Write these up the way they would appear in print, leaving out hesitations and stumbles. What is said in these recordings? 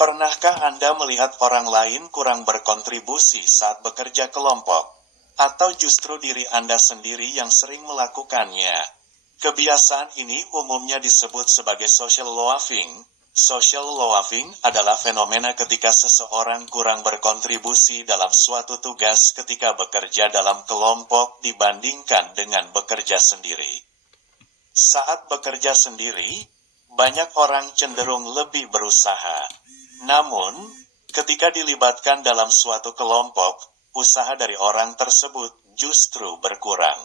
Pernahkah Anda melihat orang lain kurang berkontribusi saat bekerja kelompok? Atau justru diri Anda sendiri yang sering melakukannya? Kebiasaan ini umumnya disebut sebagai social loafing. Social loafing adalah fenomena ketika seseorang kurang berkontribusi dalam suatu tugas ketika bekerja dalam kelompok dibandingkan dengan bekerja sendiri. Saat bekerja sendiri, banyak orang cenderung lebih berusaha. Namun, ketika dilibatkan dalam suatu kelompok, usaha dari orang tersebut justru berkurang.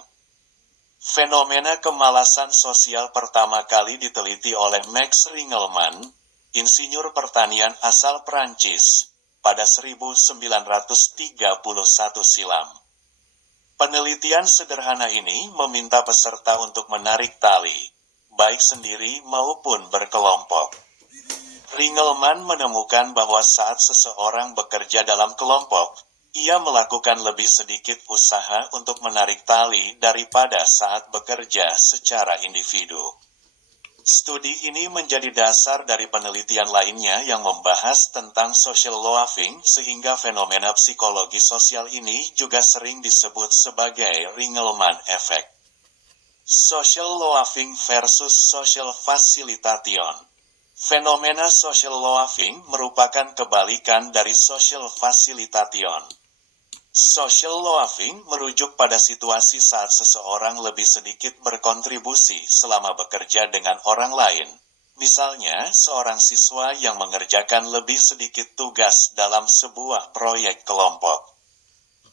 Fenomena kemalasan sosial pertama kali diteliti oleh Max Ringelmann, insinyur pertanian asal Prancis, pada 1931 silam. Penelitian sederhana ini meminta peserta untuk menarik tali, baik sendiri maupun berkelompok. Ringelmann menemukan bahwa saat seseorang bekerja dalam kelompok, ia melakukan lebih sedikit usaha untuk menarik tali daripada saat bekerja secara individu. Studi ini menjadi dasar dari penelitian lainnya yang membahas tentang social loafing, sehingga fenomena psikologi sosial ini juga sering disebut sebagai Ringelmann effect. Social loafing versus social facilitation. Fenomena social loafing merupakan kebalikan dari social facilitation. Social loafing merujuk pada situasi saat seseorang lebih sedikit berkontribusi selama bekerja dengan orang lain. Misalnya, seorang siswa yang mengerjakan lebih sedikit tugas dalam sebuah proyek kelompok.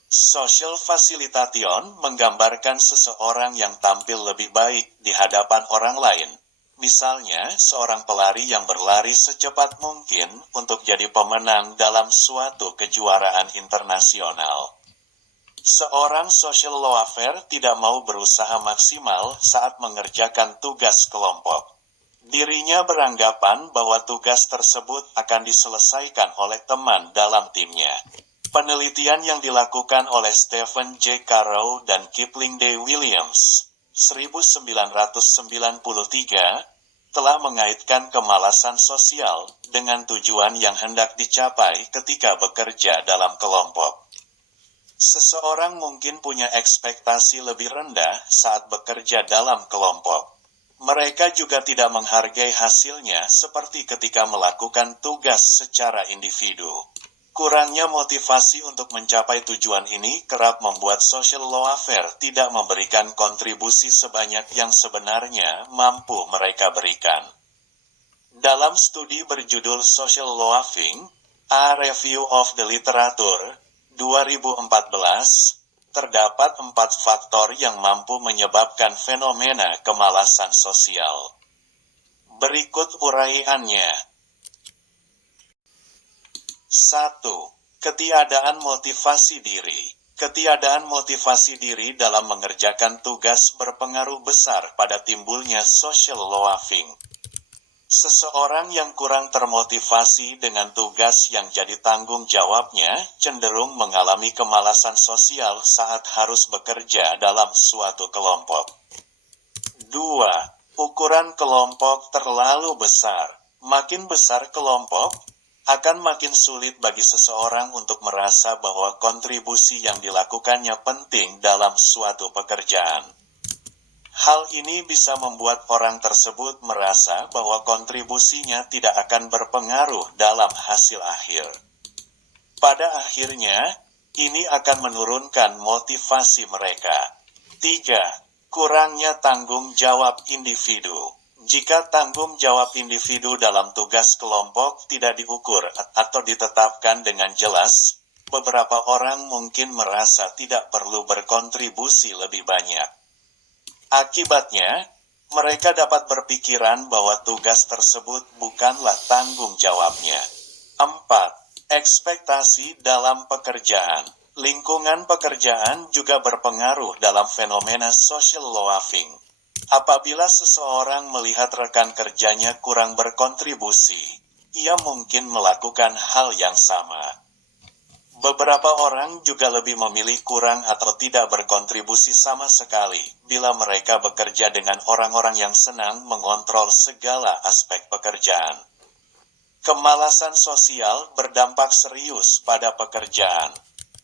Social facilitation menggambarkan seseorang yang tampil lebih baik di hadapan orang lain. Misalnya, seorang pelari yang berlari secepat mungkin untuk jadi pemenang dalam suatu kejuaraan internasional. Seorang social loafer tidak mau berusaha maksimal saat mengerjakan tugas kelompok. Dirinya beranggapan bahwa tugas tersebut akan diselesaikan oleh teman dalam timnya. Penelitian yang dilakukan oleh Stephen J. Carow dan Kipling D. Williams, 1993, telah mengaitkan kemalasan sosial dengan tujuan yang hendak dicapai ketika bekerja dalam kelompok. Seseorang mungkin punya ekspektasi lebih rendah saat bekerja dalam kelompok. Mereka juga tidak menghargai hasilnya seperti ketika melakukan tugas secara individu. Kurangnya motivasi untuk mencapai tujuan ini kerap membuat social loafer tidak memberikan kontribusi sebanyak yang sebenarnya mampu mereka berikan. Dalam studi berjudul Social Loafing, A Review of the Literature, 2014, terdapat 4 faktor yang mampu menyebabkan fenomena kemalasan sosial. Berikut uraiannya. 1. Ketiadaan motivasi diri. Ketiadaan motivasi diri dalam mengerjakan tugas berpengaruh besar pada timbulnya social loafing. Seseorang yang kurang termotivasi dengan tugas yang jadi tanggung jawabnya cenderung mengalami kemalasan sosial saat harus bekerja dalam suatu kelompok. 2. Ukuran kelompok terlalu besar. Makin besar kelompok, akan makin sulit bagi seseorang untuk merasa bahwa kontribusi yang dilakukannya penting dalam suatu pekerjaan. Hal ini bisa membuat orang tersebut merasa bahwa kontribusinya tidak akan berpengaruh dalam hasil akhir. Pada akhirnya, ini akan menurunkan motivasi mereka. 3. Kurangnya tanggung jawab individu. Jika tanggung jawab individu dalam tugas kelompok tidak diukur atau ditetapkan dengan jelas, beberapa orang mungkin merasa tidak perlu berkontribusi lebih banyak. Akibatnya, mereka dapat berpikiran bahwa tugas tersebut bukanlah tanggung jawabnya. 4. Ekspektasi dalam pekerjaan. Lingkungan pekerjaan juga berpengaruh dalam fenomena social loafing. Apabila seseorang melihat rekan kerjanya kurang berkontribusi, ia mungkin melakukan hal yang sama. Beberapa orang juga lebih memilih kurang atau tidak berkontribusi sama sekali bila mereka bekerja dengan orang-orang yang senang mengontrol segala aspek pekerjaan. Kemalasan sosial berdampak serius pada pekerjaan.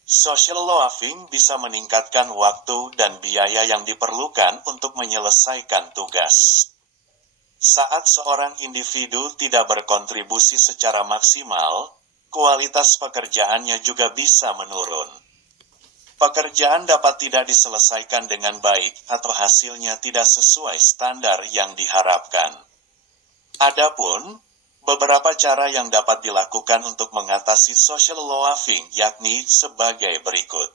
Social loafing bisa meningkatkan waktu dan biaya yang diperlukan untuk menyelesaikan tugas. Saat seorang individu tidak berkontribusi secara maksimal, kualitas pekerjaannya juga bisa menurun. Pekerjaan dapat tidak diselesaikan dengan baik atau hasilnya tidak sesuai standar yang diharapkan. Adapun beberapa cara yang dapat dilakukan untuk mengatasi social loafing yakni sebagai berikut.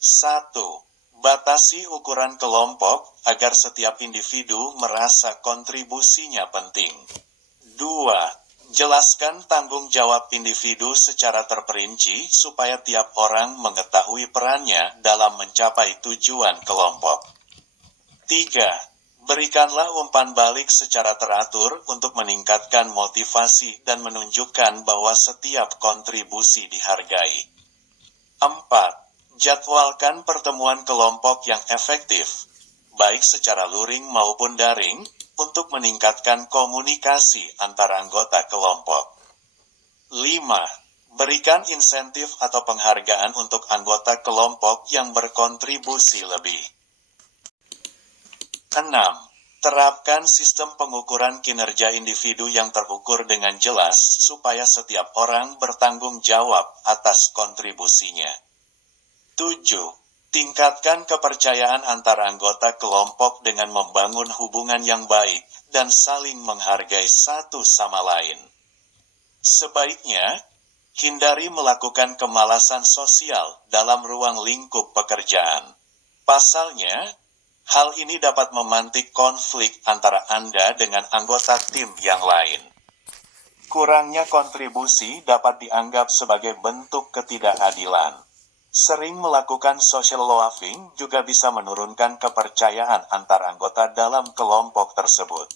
1. Batasi ukuran kelompok agar setiap individu merasa kontribusinya penting. 2. Jelaskan tanggung jawab individu secara terperinci supaya tiap orang mengetahui perannya dalam mencapai tujuan kelompok. 3. Berikanlah umpan balik secara teratur untuk meningkatkan motivasi dan menunjukkan bahwa setiap kontribusi dihargai. 4. Jadwalkan pertemuan kelompok yang efektif, baik secara luring maupun daring, untuk meningkatkan komunikasi antara anggota kelompok. 5. Berikan insentif atau penghargaan untuk anggota kelompok yang berkontribusi lebih. 6. Terapkan sistem pengukuran kinerja individu yang terukur dengan jelas supaya setiap orang bertanggung jawab atas kontribusinya. 7. Tingkatkan kepercayaan antara anggota kelompok dengan membangun hubungan yang baik dan saling menghargai satu sama lain. Sebaiknya, hindari melakukan kemalasan sosial dalam ruang lingkup pekerjaan. Pasalnya, hal ini dapat memantik konflik antara Anda dengan anggota tim yang lain. Kurangnya kontribusi dapat dianggap sebagai bentuk ketidakadilan. Sering melakukan social loafing juga bisa menurunkan kepercayaan antar anggota dalam kelompok tersebut.